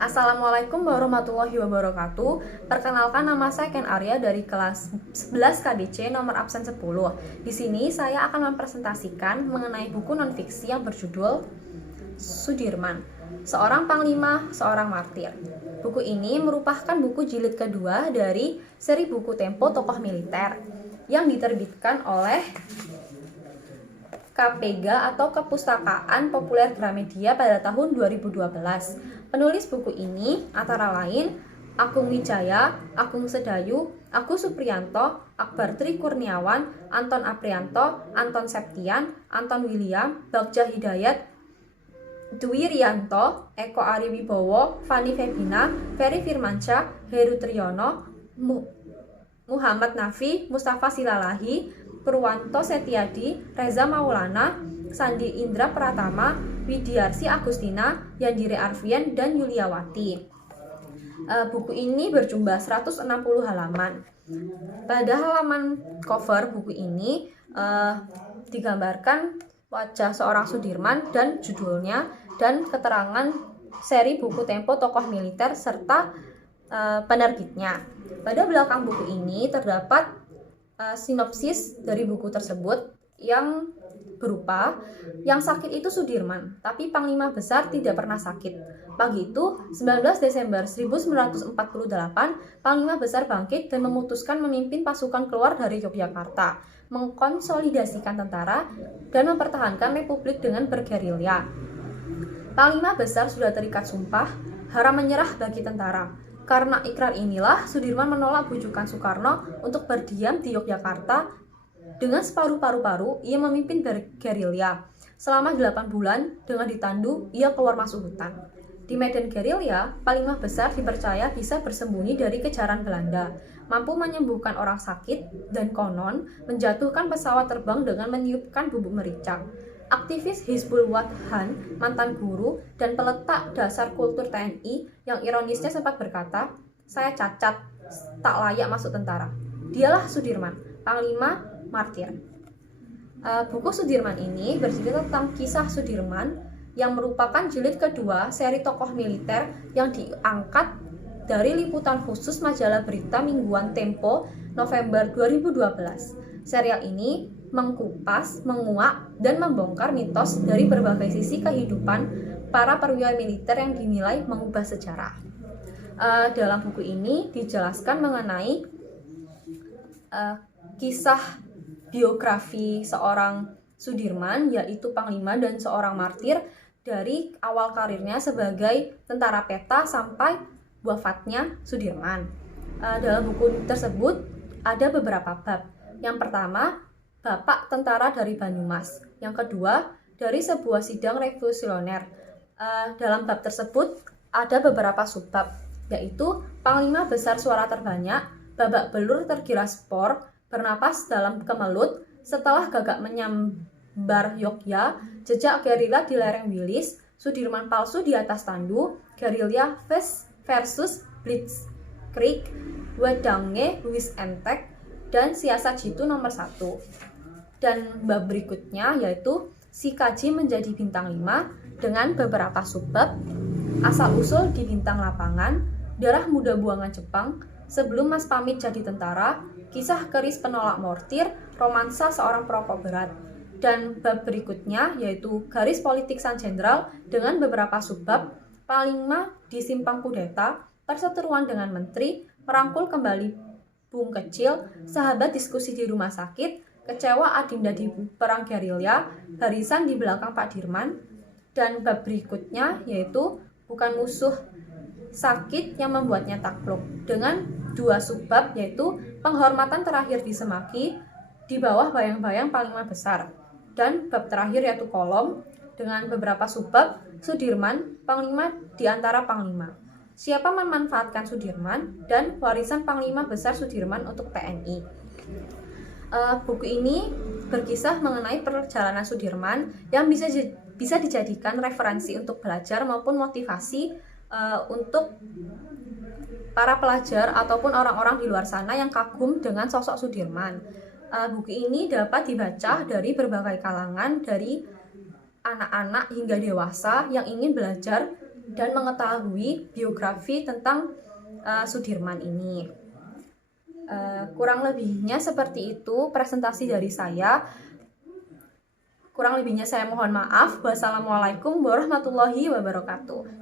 Assalamualaikum warahmatullahi wabarakatuh. Perkenalkan, nama saya Ken Arya dari kelas 11 KDC nomor absen 10. Di sini saya akan mempresentasikan mengenai buku nonfiksi yang berjudul Sudirman, Seorang Panglima, Seorang Martir. Buku ini merupakan buku jilid kedua dari seri buku Tempo Tokoh Militer yang diterbitkan oleh KPGA atau Kepustakaan Populer Gramedia pada tahun 2012. Penulis buku ini antara lain Agung Wijaya, Agung Sedayu, Agus Supriyanto, Akbar Tri Kurniawan, Anton Aprianto, Anton Septian, Anton William, Bagja Hidayat, Dwi Rianto, Eko Ariwibowo, Fani Febina, Ferry Firmansyah, Heru Triyono, Muhammad Nafi, Mustafa Silalahi, Purwanto Setiadi, Reza Maulana, Sandi Indra Pratama, Widiarsi Agustina, Yandire Arfian, dan Yuliawati. Buku ini berjumlah 160 halaman. Pada halaman cover buku ini digambarkan wajah seorang Sudirman dan judulnya dan keterangan seri buku Tempo Tokoh Militer serta penerbitnya. Pada belakang buku ini terdapat sinopsis dari buku tersebut yang berupa yang sakit itu Sudirman, tapi Panglima Besar tidak pernah sakit. Pagi itu, 19 Desember 1948, Panglima Besar bangkit dan memutuskan memimpin pasukan keluar dari Yogyakarta, mengkonsolidasikan tentara, dan mempertahankan Republik dengan bergerilya. Panglima Besar sudah terikat sumpah, haram menyerah bagi tentara. Karena ikrar inilah, Sudirman menolak bujukan Soekarno untuk berdiam di Yogyakarta. Dengan separuh paru-paru, ia memimpin gerilya. Selama 8 bulan, dengan ditandu, ia keluar masuk hutan. Di medan gerilya, Panglima Besar dipercaya bisa bersembunyi dari kejaran Belanda, mampu menyembuhkan orang sakit, dan konon menjatuhkan pesawat terbang dengan meniupkan bubuk merica. Aktivis Hizbul Wathan, mantan guru, dan peletak dasar kultur TNI yang ironisnya sempat berkata, "Saya cacat, tak layak masuk tentara." Dialah Sudirman, Panglima Martir. Buku Sudirman ini bercerita tentang kisah Sudirman yang merupakan jilid kedua seri tokoh militer yang diangkat dari liputan khusus majalah berita mingguan Tempo November 2012. Serial ini mengkupas, menguak, dan membongkar mitos dari berbagai sisi kehidupan para perwira militer yang dinilai mengubah sejarah. Dalam buku ini dijelaskan mengenai kisah biografi seorang Sudirman, yaitu Panglima dan seorang martir dari awal karirnya sebagai tentara peta sampai wafatnya Sudirman. Dalam buku tersebut ada beberapa bab. Yang pertama, Bapak Tentara dari Banyumas. Yang kedua, dari sebuah sidang revolusioner. Dalam bab tersebut ada beberapa subbab, yaitu Panglima Besar Suara Terbanyak, Babak Belur Tergiras Spor, Bernapas Dalam Kemelut, Setelah Gagak Menyambar Yogya, Jejak Gerilya di Lereng Wilis, Sudirman Palsu di Atas Tandu, Gerilya versus Blitzkrieg, Wedange Louis Entek, dan Siasat Jitu nomor 1. Dan bab berikutnya yaitu Si Kaji Menjadi Bintang 5 dengan beberapa subbab, Asal-usul di Bintang Lapangan, Darah Muda Buangan Jepang, Sebelum Mas Pamit Jadi Tentara, Kisah Keris Penolak Mortir, Romansa Seorang Perokok Berat. Dan bab berikutnya yaitu Garis Politik Sang Jenderal dengan beberapa subbab, Panglima di Simpang Kudeta, Perseteruan dengan Menteri, Merangkul Kembali Bung Kecil, Sahabat Diskusi di Rumah Sakit, Kecewa Adinda di Perang Gerilya, Barisan di Belakang Pak Dirman. Dan bab berikutnya yaitu Bukan Musuh Sakit yang Membuatnya Takluk, dengan dua subbab yaitu Penghormatan Terakhir di Semaki, Di Bawah Bayang-Bayang Panglima Besar. Dan bab terakhir yaitu Kolom dengan beberapa subbab, Sudirman, Panglima di Antara Panglima, Siapa Memanfaatkan Sudirman, dan Warisan Panglima Besar Sudirman untuk TNI. Buku ini berkisah mengenai perjalanan Sudirman yang bisa dijadikan referensi untuk belajar maupun motivasi untuk para pelajar ataupun orang-orang di luar sana yang kagum dengan sosok Sudirman. Buku ini dapat dibaca dari berbagai kalangan, dari anak-anak hingga dewasa yang ingin belajar dan mengetahui biografi tentang Sudirman ini. Kurang lebihnya seperti itu presentasi dari saya. Kurang lebihnya saya mohon maaf. Wassalamualaikum warahmatullahi wabarakatuh.